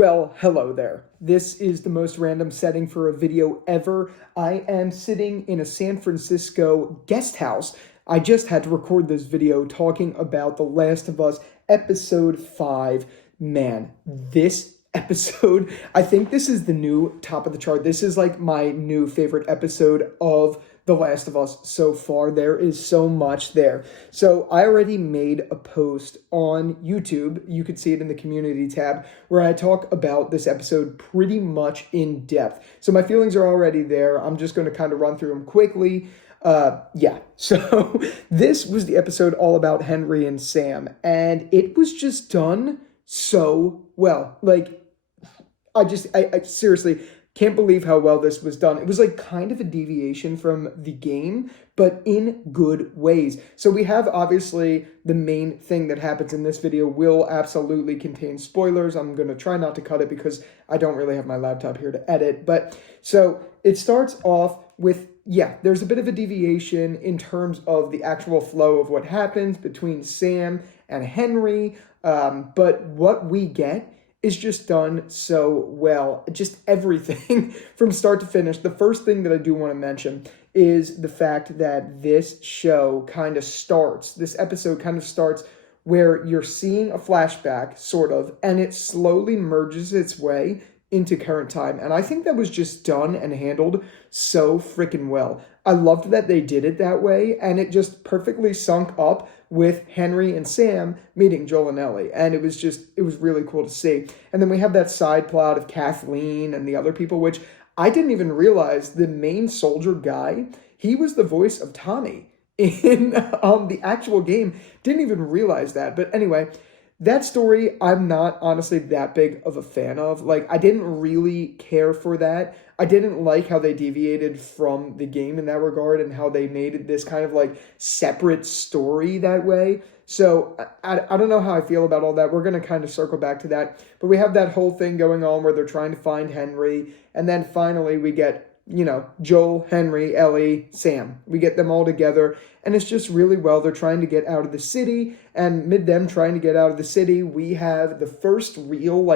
Well, hello there. This is the most random setting for a video ever. I am sitting in a San Francisco guest house. I just had to record this video talking about The Last of Us episode 5. Man, this episode, I think this is the new top of the chart. This is like my new favorite episode of The Last of Us so far. There is so much there. So I already made a post on YouTube. You could see it in the community tab where I talk about this episode pretty much in depth. So my feelings are already there. I'm just going to kind of run through them quickly. So this was the episode all about Henry and Sam, and it was just done so well. Like, I seriously can't believe how well this was done. It was like kind of a deviation from the game, but in good ways. So we have obviously the main thing that happens in this video will absolutely contain spoilers. I'm going to try not to cut it because I don't really have my laptop here to edit. But so it starts off with, yeah, there's a bit of a deviation in terms of the actual flow of what happens between Sam and Henry. But what we get is just done so well. Just everything from start to finish. The first thing that I do want to mention is the fact that this episode kind of starts where you're seeing a flashback, sort of, and it slowly merges its way into current time. And I think that was just done and handled so freaking well. I loved that they did it that way, and it just perfectly sunk up with Henry and Sam meeting Joel and Ellie. And it was really cool to see. And then we have that side plot of Kathleen and the other people, which I didn't even realize the main soldier guy, he was the voice of Tommy in the actual game. Didn't even realize that. But anyway, that story, I'm not honestly that big of a fan of. Like, I didn't really care for that. I didn't like how they deviated from the game in that regard and how they made this kind of like separate story that way. So I don't know how I feel about all that. We're going to kind of circle back to that. But we have that whole thing going on where they're trying to find Henry. And then finally we get, Joel, Henry, Ellie, Sam. We get them all together. And it's just really well. They're trying to get out of the city. And mid them trying to get out of the city, we have the first real,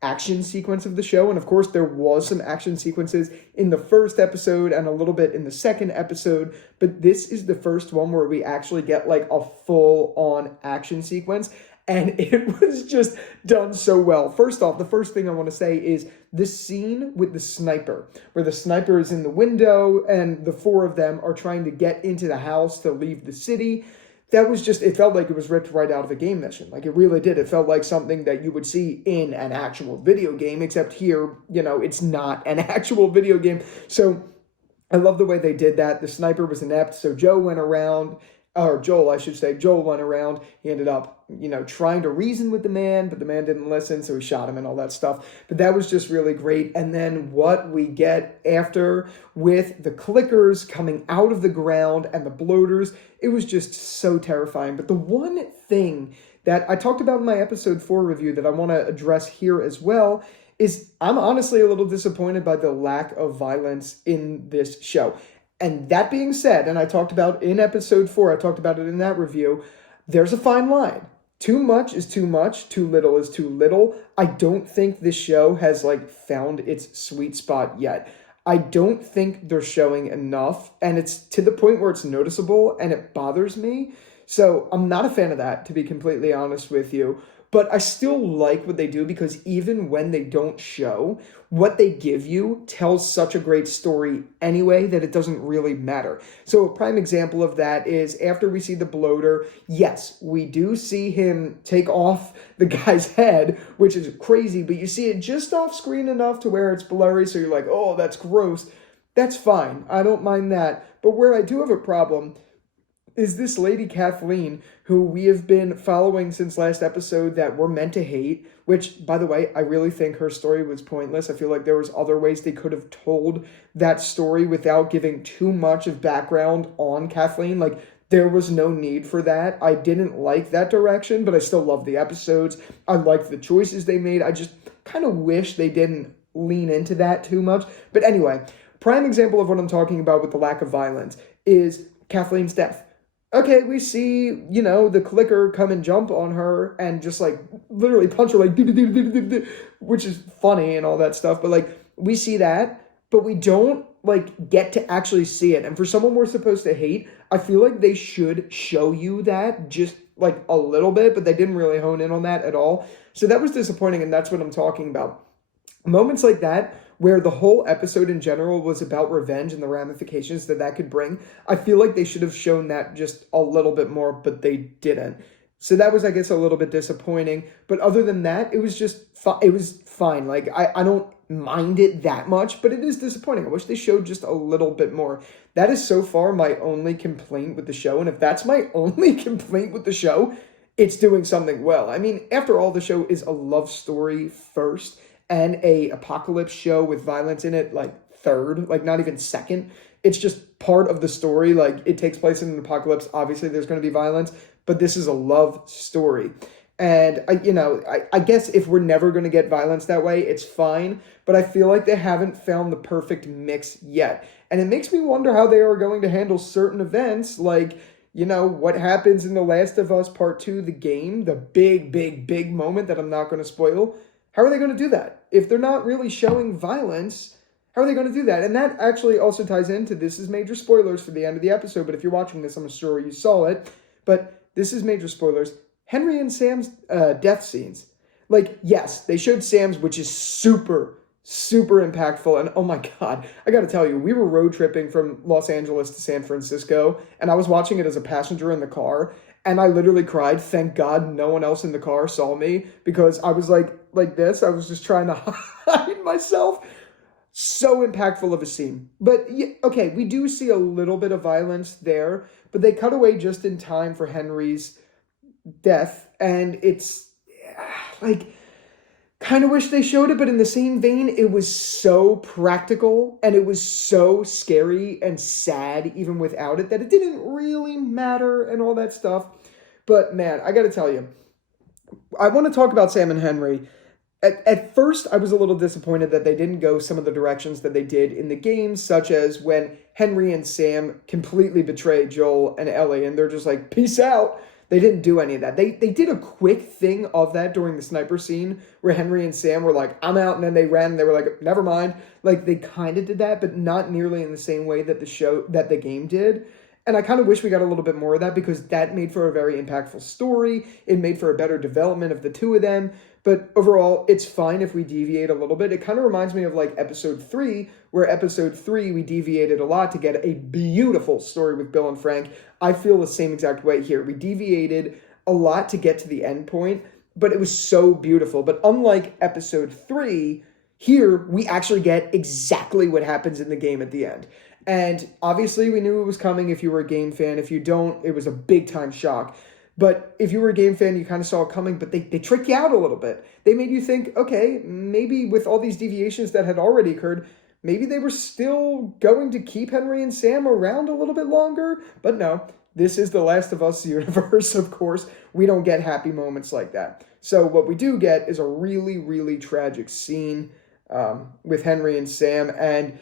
action sequence of the show. And of course, there was some action sequences in the first episode and a little bit in the second episode. But this is the first one where we actually get, a full-on action sequence. And it was just done so well. First off, the first thing I want to say is this scene with the sniper, where the sniper is in the window and the four of them are trying to get into the house to leave the city. That was just, it felt like it was ripped right out of a game mission. Like, it really did. It felt like something that you would see in an actual video game, except here, it's not an actual video game. So I love the way they did that. The sniper was inept, so Joel went around. Joel went around. He ended up, trying to reason with the man, but the man didn't listen, so he shot him and all that stuff. But that was just really great. And then what we get after with the clickers coming out of the ground and the bloaters, it was just so terrifying. But the one thing that I talked about in my episode 4 review that I want to address here as well is I'm honestly a little disappointed by the lack of violence in this show. And that being said, and I talked about in episode 4, I talked about it in that review, there's a fine line. Too much is too much, too little is too little. I don't think this show has found its sweet spot yet. I don't think they're showing enough, and it's to the point where it's noticeable and it bothers me. So I'm not a fan of that, to be completely honest with you. But I still like what they do because even when they don't show, what they give you tells such a great story anyway that it doesn't really matter. So a prime example of that is after we see the bloater, yes, we do see him take off the guy's head, which is crazy, but you see it just off screen enough to where it's blurry, so you're like, oh, that's gross. That's fine. I don't mind that. But where I do have a problem is this lady Kathleen, who we have been following since last episode that we're meant to hate, which, by the way, I really think her story was pointless. I feel like there was other ways they could have told that story without giving too much of background on Kathleen. There was no need for that. I didn't like that direction, but I still love the episodes. I liked the choices they made. I just kind of wish they didn't lean into that too much. But anyway, prime example of what I'm talking about with the lack of violence is Kathleen's death. okay, we see, the clicker come and jump on her and just like literally punch her like, which is funny and all that stuff. But like, we see that, but we don't like get to actually see it. And for someone we're supposed to hate, I feel like they should show you that just like a little bit, but they didn't really hone in on that at all. So that was disappointing. And that's what I'm talking about. Moments like that, where the whole episode in general was about revenge and the ramifications that that could bring, I feel like they should have shown that just a little bit more, but they didn't. So that was, I guess, a little bit disappointing. But other than that, it was just it was fine. Like, I don't mind it that much, but it is disappointing. I wish they showed just a little bit more. That is so far my only complaint with the show. And if that's my only complaint with the show, it's doing something well. I mean, after all, the show is a love story first and a apocalypse show with violence in it, like third, like not even second. It's just part of the story. Like, it takes place in an apocalypse. Obviously, there's going to be violence, but this is a love story. And I guess if we're never going to get violence that way, it's fine. But I feel like they haven't found the perfect mix yet. And it makes me wonder how they are going to handle certain events, like, what happens in The Last of Us Part 2, the game, the big, big, big moment that I'm not going to spoil. How are they going to do that? If they're not really showing violence, how are they going to do that? And that actually also ties into, this is major spoilers for the end of the episode, but if you're watching this, I'm sure you saw it. But this is major spoilers. Henry and Sam's death scenes. Like, yes, they showed Sam's, which is super, super impactful. And oh my God, I got to tell you, we were road tripping from Los Angeles to San Francisco, and I was watching it as a passenger in the car. And I literally cried. Thank God no one else in the car saw me, because I was like this. I was just trying to hide myself. So impactful of a scene. But yeah, okay, we do see a little bit of violence there, but they cut away just in time for Henry's death. And it's like, kind of wish they showed it, but in the same vein, it was so practical and it was so scary and sad even without it, that it didn't really matter and all that stuff. But man, I gotta tell you, I want to talk about Sam and Henry. At first, I was a little disappointed that they didn't go some of the directions that they did in the games, such as when Henry and Sam completely betray Joel and Ellie, and they're just like, peace out. They didn't do any of that. They did a quick thing of that during the sniper scene where Henry and Sam were like, I'm out, and then they ran and they were like, never mind. Like, they kind of did that, but not nearly in the same way that the game did. And I kind of wish we got a little bit more of that, because that made for a very impactful story. It made for a better development of the two of them. But overall, it's fine if we deviate a little bit. It kind of reminds me of like episode 3, where episode 3 we deviated a lot to get a beautiful story with Bill and Frank. I feel the same exact way here. We deviated a lot to get to the end point, but it was so beautiful. But unlike episode 3, here we actually get exactly what happens in the game at the end. And obviously we knew it was coming if you were a game fan. If you don't, it was a big time shock. But if you were a game fan, you kind of saw it coming, but they trick you out a little bit. They made you think, okay, maybe with all these deviations that had already occurred, maybe they were still going to keep Henry and Sam around a little bit longer. But no, this is the Last of Us universe, of course. We don't get happy moments like that. So what we do get is a really, really tragic scene with Henry and Sam. And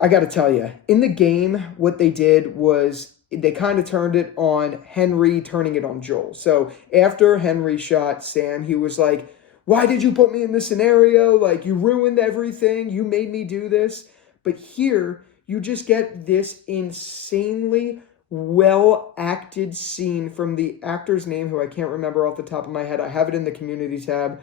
I got to tell you, in the game, what they did was they kind of turned it on Henry, turning it on Joel. So after Henry shot Sam, he was like, why did you put me in this scenario? Like, you ruined everything. You made me do this. But here, you just get this insanely well-acted scene from the actor's name, who I can't remember off the top of my head. I have it in the community tab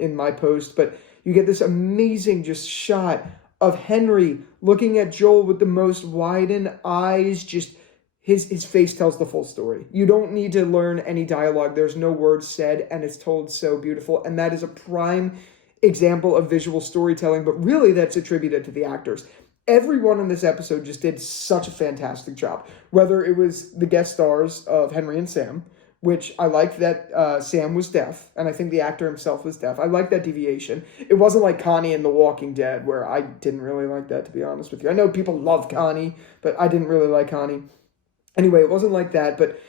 in my post. But you get this amazing just shot of Henry looking at Joel with the most widened eyes, just his face tells the full story. You don't need to learn any dialogue. There's no words said, and it's told so beautiful. And that is a prime example of visual storytelling, but really that's attributed to the actors. Everyone in this episode just did such a fantastic job. Whether it was the guest stars of Henry and Sam, which I liked that Sam was deaf, and I think the actor himself was deaf. I liked that deviation. It wasn't like Connie in The Walking Dead, where I didn't really like that, to be honest with you. I know people love Connie, but I didn't really like Connie. Anyway, it wasn't like that, but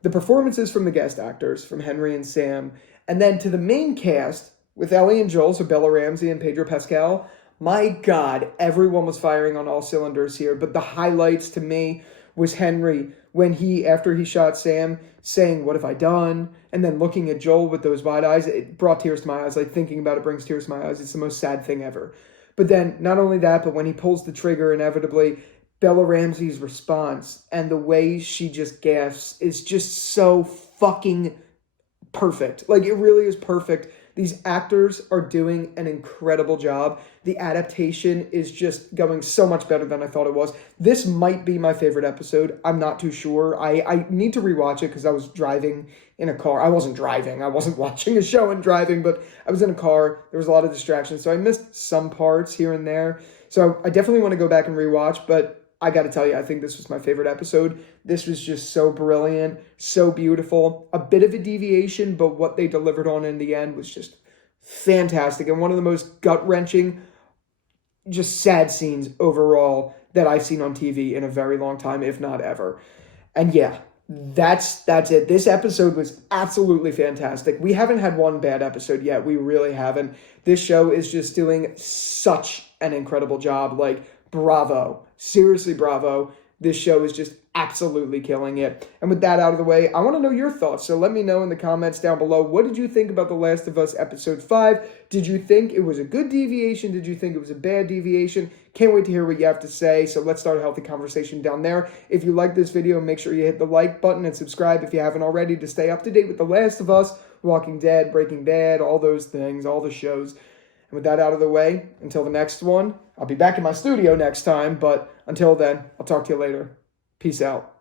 the performances from the guest actors, from Henry and Sam, and then to the main cast, with Ellie and Joel, so Bella Ramsey and Pedro Pascal, my God, everyone was firing on all cylinders here. But the highlights to me was Henry when after he shot Sam, saying, "What have I done?" And then looking at Joel with those wide eyes. It brought tears to my eyes. Like, thinking about it brings tears to my eyes. It's the most sad thing ever. But then, not only that, but when he pulls the trigger, inevitably, Bella Ramsey's response and the way she just gasps is just so fucking perfect. Like, it really is perfect. These actors are doing an incredible job. The adaptation is just going so much better than I thought it was. This might be my favorite episode. I'm not too sure. I need to rewatch it because I was driving in a car. I wasn't driving. I wasn't watching a show and driving, but I was in a car. There was a lot of distractions, so I missed some parts here and there. So I definitely want to go back and rewatch, but I got to tell you, I think this was my favorite episode. This was just so brilliant, so beautiful. A bit of a deviation, but what they delivered on in the end was just fantastic. And one of the most gut-wrenching, just sad scenes overall that I've seen on TV in a very long time, if not ever. And yeah, that's it. This episode was absolutely fantastic. We haven't had one bad episode yet. We really haven't. This show is just doing such an incredible job. Like, bravo. Seriously, bravo. This show is just absolutely killing it. And with that out of the way, I want to know your thoughts. So let me know in the comments down below. What did you think about The Last of Us Episode 5? Did you think it was a good deviation? Did you think it was a bad deviation? Can't wait to hear what you have to say. So let's start a healthy conversation down there. If you like this video, make sure you hit the like button and subscribe if you haven't already to stay up to date with The Last of Us, Walking Dead, Breaking Bad, all those things, all the shows. And with that out of the way, until the next one, I'll be back in my studio next time, but until then, I'll talk to you later. Peace out.